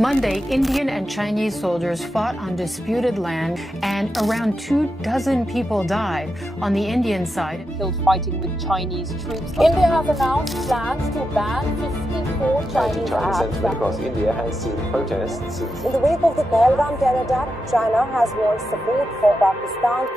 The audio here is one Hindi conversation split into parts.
Monday, Indian and Chinese soldiers fought on disputed land, and around 24 people died on the Indian side. Killed fighting with Chinese troops. India has announced plans to ban 54 Chinese apps. Across India has seen protests. In the wake of the Pahalgam terror attack, China has voiced support for Pakistan.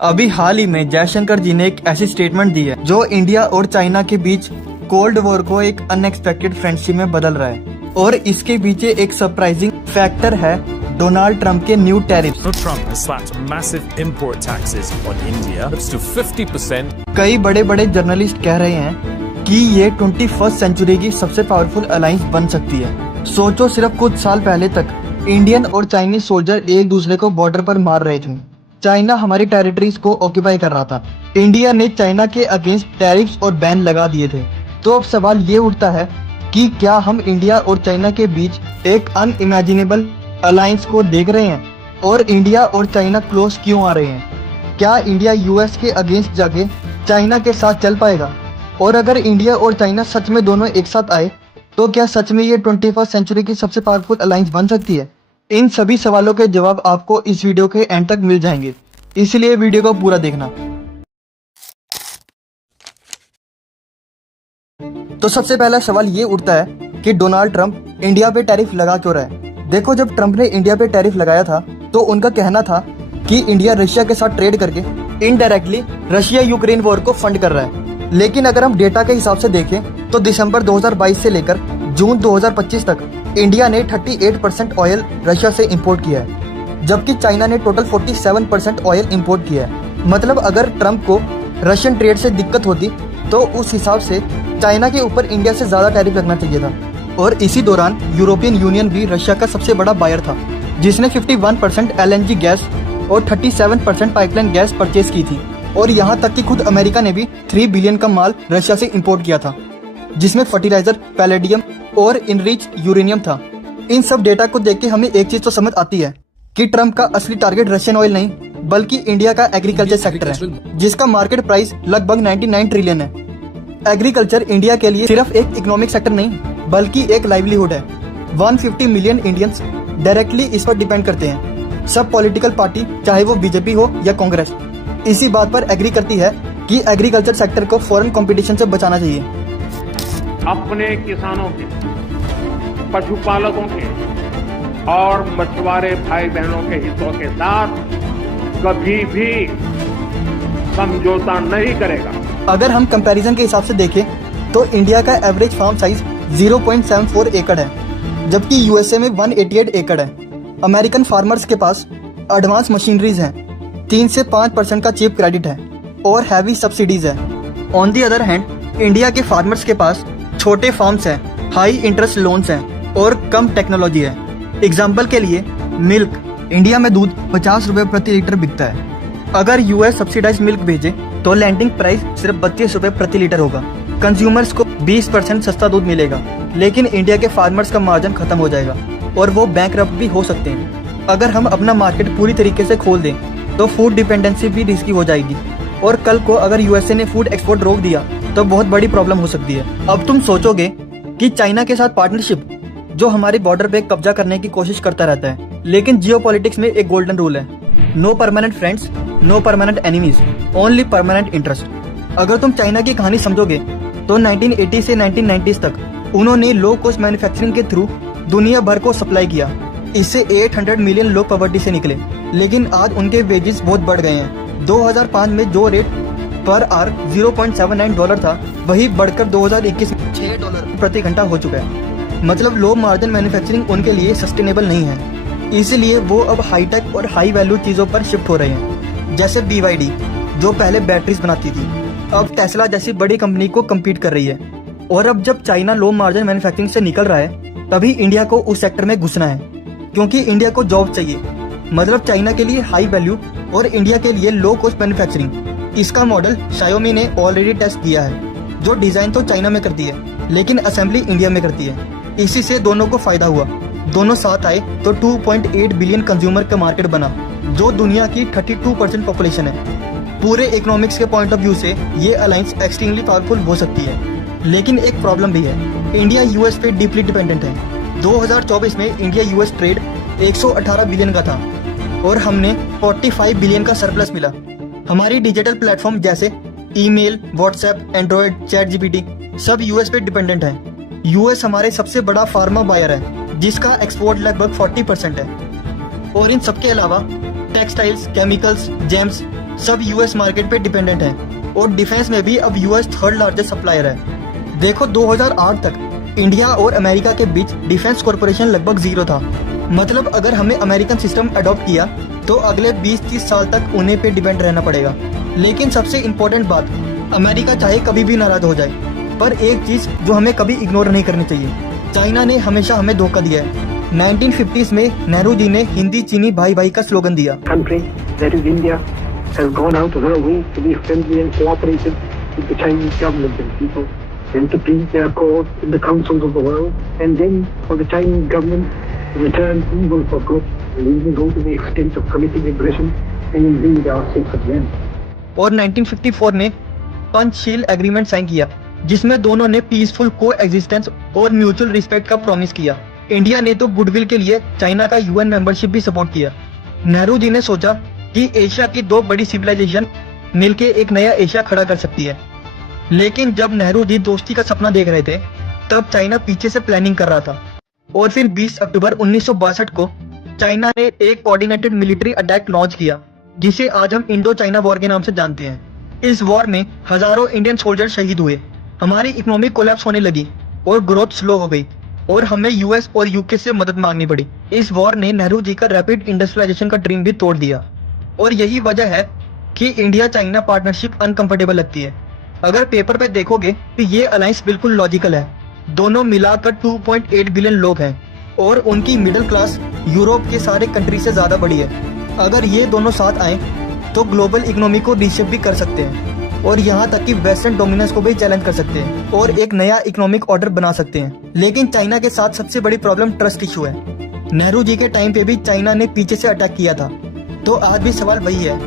अभी हाल ही में जयशंकर जी ने एक ऐसी स्टेटमेंट दी है जो इंडिया और चाइना के बीच कोल्ड वॉर को एक अनएक्सपेक्टेड फ्रेंडशिप में बदल रहा है, और इसके पीछे एक सरप्राइजिंग फैक्टर है डोनाल्ड ट्रंप के new tariffs. Trump has slapped massive import taxes on India up to 50%. कई बड़े बड़े जर्नलिस्ट कह रहे हैं कि ये 21st सेंचुरी की सबसे पावरफुल अलायंस बन सकती है। सोचो, सिर्फ कुछ साल पहले तक इंडियन और चाइनीज सोल्जर एक दूसरे को बॉर्डर पर मार रहे थे। चाइना हमारी टेरिटरीज को ऑक्यूपाई कर रहा था। इंडिया ने चाइना के अगेंस्ट टैरिफ्स और बैन लगा दिए थे। तो अब सवाल ये उठता है कि क्या हम इंडिया और चाइना के बीच एक अनइमेजिनेबल अलायंस को देख रहे हैं, और इंडिया और चाइना क्लोज क्यों आ रहे हैं? क्या इंडिया यूएस के अगेंस्ट जाके चाइना के साथ चल पाएगा? और अगर इंडिया और चाइना सच में दोनों एक साथ आए तो क्या सच में ये 21st सेंचुरी की सबसे पावरफुल अलायंस बन सकती है? इन सभी सवालों के जवाब आपको इस वीडियो के एंड तक मिल जाएंगे, इसलिए वीडियो को पूरा देखना। तो सबसे पहला सवाल ये उठता है कि डोनाल्ड ट्रंप इंडिया पे टैरिफ लगा क्यों रहा है? देखो, जब ट्रंप ने इंडिया पे टैरिफ लगाया था तो उनका कहना था कि इंडिया रशिया के साथ ट्रेड करके इनडायरेक्टली रशिया यूक्रेन वॉर को फंड कर रहा है। लेकिन अगर हम डेटा के हिसाब से देखें तो दिसंबर 2022 से लेकर जून 2025 तक इंडिया ने 38% ऑयल रशिया से इंपोर्ट किया है, जबकि चाइना ने टोटल 47% ऑयल इंपोर्ट किया है। मतलब अगर ट्रंप को रशियन ट्रेड से दिक्कत होती तो उस हिसाब से चाइना के ऊपर इंडिया से ज्यादा टैरिफ लगना चाहिए था। और इसी दौरान यूरोपियन यूनियन भी रशिया का सबसे बड़ा बायर था, जिसने 51% LNG गैस और 37% पाइपलाइन गैस परचेज की थी। और यहाँ तक कि खुद अमेरिका ने भी 3 बिलियन का माल रशिया से इंपोर्ट किया था, जिसमें फर्टिलाइजर, पैलेडियम और इनरिच यूरेनियम था। इन सब डेटा को देख के हमें एक चीज तो समझ आती है कि ट्रंप का असली टारगेट रशियन ऑयल नहीं बल्कि इंडिया का एग्रीकल्चर सेक्टर है, जिसका मार्केट प्राइस लगभग 99 ट्रिलियन है। एग्रीकल्चर इंडिया के लिए सिर्फ एक इकोनॉमिक सेक्टर नहीं बल्कि एक लाइवलीहुड है। 150 मिलियन इंडियंस डायरेक्टली इस पर डिपेंड करते हैं। सब पॉलिटिकल पार्टी, चाहे वो बीजेपी हो या कांग्रेस, इसी बात पर एग्री करती है कि एग्रीकल्चर सेक्टर को फॉरेन कंपटीशन से बचाना चाहिए। अपने किसानों के, पशुपालकों के और मछुआरे भाई बहनों के हितों के साथ कभी भी समझौता नहीं करेगा। अगर हम कंपैरिजन के हिसाब से देखें तो इंडिया का एवरेज फार्म साइज 0.74 एकड़ है, जबकि यूएसए में 188 एकड़ है। अमेरिकन फार्मर्स के पास एडवांस मशीनरीज हैं, 3 से 5% का चीप क्रेडिट है और हैवी सब्सिडीज है। On the other hand India के फार्मर्स के पास छोटे फार्म्स हैं, हाई इंटरेस्ट लोन्स हैं और कम टेक्नोलॉजी है। एग्जाम्पल के लिए मिल्क, इंडिया में दूध 50 रुपए प्रति लीटर बिकता है। अगर यूएस सब्सिडाइज मिल्क भेजे तो लैंडिंग प्राइस सिर्फ 32 रुपए प्रति लीटर होगा। कंज्यूमर्स को 20% सस्ता दूध मिलेगा, लेकिन इंडिया के फार्मर्स का मार्जिन खत्म हो जाएगा और वो बैंकरप्ट भी हो सकते हैं। अगर हम अपना मार्केट पूरी तरीके से खोल दें तो फूड डिपेंडेंसी भी रिस्की हो जाएगी, और कल को अगर यूएसए ने फूड एक्सपोर्ट रोक दिया तो बहुत बड़ी प्रॉब्लम हो सकती है। अब तुम सोचोगे कि चाइना के साथ पार्टनरशिप जो हमारे बॉर्डर पे कब्जा करने की कोशिश करता रहता है, लेकिन जियोपॉलिटिक्स में एक गोल्डन रूल है, no permanent friends, no permanent enemies, only permanent interest. अगर तुम चाइना की कहानी समझोगे तो 1980 से 1990s तक उन्होंने लो कॉस्ट मैन्युफैक्चरिंग के थ्रू दुनिया भर को सप्लाई किया। इससे 800 मिलियन लोग पॉवर्टी से निकले, लेकिन आज उनके वेजेस बहुत बढ़ गए हैं। 2005 में जो रेट पर आवर $0.79 था, वही बढ़कर 2021 में $6 प्रति घंटा हो चुका है। मतलब लो मार्जिन मैन्युफैक्चरिंग उनके लिए सस्टेनेबल नहीं है, इसीलिए वो अब हाईटेक और हाई वैल्यू चीज़ों पर शिफ्ट हो रहे हैं। जैसे BYD जो पहले बैटरीज बनाती थी, अब टेस्ला जैसी बड़ी कंपनी को कम्पीट कर रही है। और अब जब चाइना लो मार्जिन मैन्युफैक्चरिंग से निकल रहा है, तभी इंडिया को उस सेक्टर में घुसना है, क्योंकि इंडिया को जॉब चाहिए। मतलब चाइना के लिए हाई वैल्यू और इंडिया के लिए लो कॉस्ट मैन्युफैक्चरिंग। इसका मॉडल Xiaomi ने ऑलरेडी टेस्ट किया है, जो डिजाइन तो चाइना में करती है लेकिन असेंबली इंडिया में करती है। इसी से दोनों को फायदा हुआ। दोनों साथ आए तो 2.8 बिलियन कंज्यूमर का मार्केट बना, जो दुनिया की 32% पॉपुलेशन है। पूरे इकोनॉमिक्स के पॉइंट ऑफ व्यू से ये अलायंस एक्सट्रीमली पावरफुल हो सकती है, लेकिन एक प्रॉब्लम भी है। इंडिया यूएस पे डीपली डिपेंडेंट है। 2024 में इंडिया यूएस ट्रेड 118 बिलियन का था और हमने 45 बिलियन का सरप्लस मिला। हमारी डिजिटल प्लेटफॉर्म जैसे email, WhatsApp, Android, chat GPT सब यूएस पे डिपेंडेंट है। यूएस हमारे सबसे बड़ा फार्मा बायर है, जिसका एक्सपोर्ट लगभग 40% है। और इन सबके अलावा टेक्सटाइल्स, केमिकल्स, जेम्स सब यूएस मार्केट पे डिपेंडेंट है। और डिफेंस में भी अब यूएस थर्ड लार्जेस्ट सप्लायर है। देखो 2008 तक इंडिया और अमेरिका के बीच डिफेंस कॉर्पोरेशन लगभग 0 था। मतलब अगर हमें अमेरिकन सिस्टम अडॉप्ट किया तो अगले 20-30 साल तक उन्हें पे डिपेंड रहना पड़ेगा। लेकिन सबसे इम्पोर्टेंट बात, अमेरिका चाहे कभी भी नाराज हो जाए, पर एक चीज जो हमें कभी इग्नोर नहीं करनी चाहिए, चाइना ने हमेशा हमें धोखा दिया है। 1950s में नेहरू जी ने हिंदी चीनी भाई भाई का स्लोगन दिया। Country, that is India, has gone out of her way to be friendly and cooperative with the Chinese government and people, and to plead their cause in the councils of the world, and then for the Chinese government to return evil for good, and even go to the extent of committing aggression and invade our sacred land. और 1954 में पंचशील एग्रीमेंट साइन किया, जिसमें दोनों ने पीसफुल को एग्जिस्टेंस और म्यूचुअल रिस्पेक्ट का प्रॉमिस किया। इंडिया ने तो गुडविल के लिए चाइना का यूएन मेंबरशिप भी सपोर्ट किया। नेहरू जी ने सोचा कि एशिया की 2 बड़ी सिविलाइजेशन मिलके एक नया एशिया खड़ा कर सकती है। लेकिन जब नेहरू जी दोस्ती का सपना देख रहे थे, तब चाइना पीछे से प्लानिंग कर रहा था। और फिर 20 अक्टूबर 1962 को चाइना ने एक कोऑर्डिनेटेड मिलिट्री अटैक लॉन्च किया, जिसे आज हम इंडो चाइना वॉर के नाम से जानते हैं। इस वॉर में हजारों इंडियन सोल्जर शहीद हुए, हमारी इकोनॉमिक कोलैप्स होने लगी और ग्रोथ स्लो हो गई और हमें यूएस और यूके से मदद मांगनी पड़ी। इस वॉर ने नेहरू जी का रैपिड इंडस्ट्रियलाइजेशन का ड्रीम भी तोड़ दिया। और यही वजह है कि इंडिया चाइना पार्टनरशिप अनकंफर्टेबल लगती है। अगर पेपर पे देखोगे तो ये अलायंस बिल्कुल लॉजिकल है। दोनों मिलाकर 2.8 बिलियन लोग हैं और उनकी मिडिल क्लास यूरोप के सारे कंट्री से ज्यादा बड़ी है। अगर ये दोनों साथ आए तो ग्लोबल इकोनॉमी को रीशेप भी कर सकते हैं और यहाँ तक कि वेस्टर्न डोमिनेंस को भी चैलेंज कर सकते हैं और एक नया इकोनॉमिक ऑर्डर बना सकते हैं। लेकिन चाइना के साथ सबसे बड़ी प्रॉब्लम ट्रस्ट इशू है। नेहरू जी के टाइम पे भी चाइना ने पीछे से अटैक किया था, तो आज भी सवाल वही है,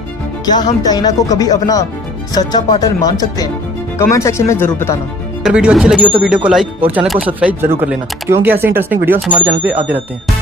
क्या हम चाइना को कभी अपना सच्चा पार्टनर मान सकते हैं? कमेंट सेक्शन में जरूर बताना। अगर वीडियो अच्छी लगी हो तो वीडियो को लाइक और चैनल को सब्सक्राइब जरूर कर लेना, क्योंकि ऐसे इंटरेस्टिंग वीडियोस हमारे चैनल पे आते रहते हैं।